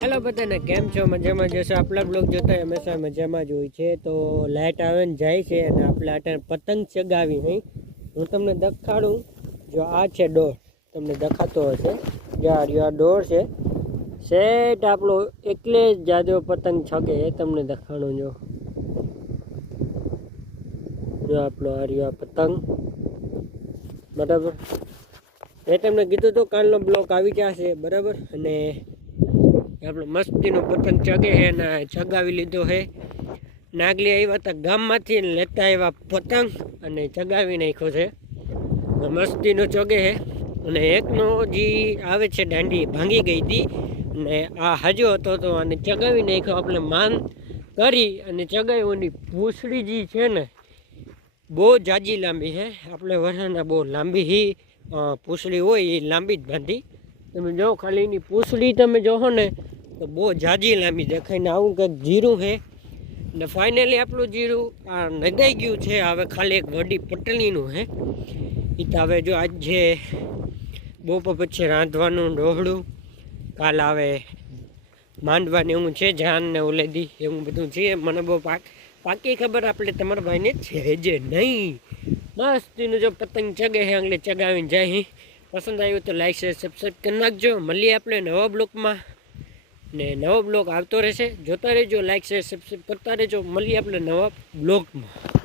Hello બધાને, કેમ છો? મજામાં જશો? આપણા બ્લોગ જોતા હંમેશા મજામાં જ હોય છે. તો લાઇટ આવે ને જાય છે અને આપણે આટલે પતંગ ચગાવી નહીં. હું તમને દેખાડું. જો આ છે ડોર, તમને દેખાતો હશે. જો આ ડોર છે. સેટ આપણો એટલે જ જાજો પતંગ છગે એ તમને દેખાડું. જો આપણો આ પતંગ, બરાબર. મેં તમને કીધું તો કાલનો બ્લોક આવી જશે, બરાબર. અને આપણો મસ્તીનો પતંગ ચગે છે ને ચગાવી લીધો છે. નાગલી આવ્યા હતા ગામમાંથી લેતા આવ્યા પતંગ અને ચગાવી નાખ્યો છે. મસ્તીનો ચગે છે. અને એકનો જે આવે છે દાંડી ભાંગી ગઈ હતી ને આ હજો હતો તો આને ચગાવી નાખ્યો. આપણે માન કરી અને ચગાવ્યોની પૂંછડી જે છે ને બહુ જાજી લાંબી છે. આપણે વરાના બહુ લાંબી હી પૂંછડી હોય એ લાંબી જ બાંધી. તમે જો ખાલી એની પૂંછડી તમે જોવો ને તો બહુ જાજી લાંબી દેખાય ને આવું કંઈક જીરું છે. ને ફાઇનલી આપણું જીરું આ નદાઈ ગયું છે. હવે ખાલી એક વડી પટલીનું છે. એ તો હવે જો આજ જે બપોર પછી રાંધવાનું ડોહળું, કાલ આવે માંડવાની એવું છે, જાન ને ઓલેદી એવું બધું છે. મને બહુ પાકી ખબર આપણે તમારા ભાઈને છે જે નહીં. મસ્તીનું જો પતંગ ચગે છે એટલે ચગાવીને જાય. પસંદ આવ્યું તો લાઈક શેર સબસ્ક્રાઈબ કરી નાખજો. મળીએ આપણે નવા બ્લોકમાં ને નવો બ્લોગ આવતો રહેશે. જોતા રહેજો, લાઈક શેર સબસ્ક્રાઈબ કરતા રહેજો. મળીએ આપણે નવા બ્લોગમાં.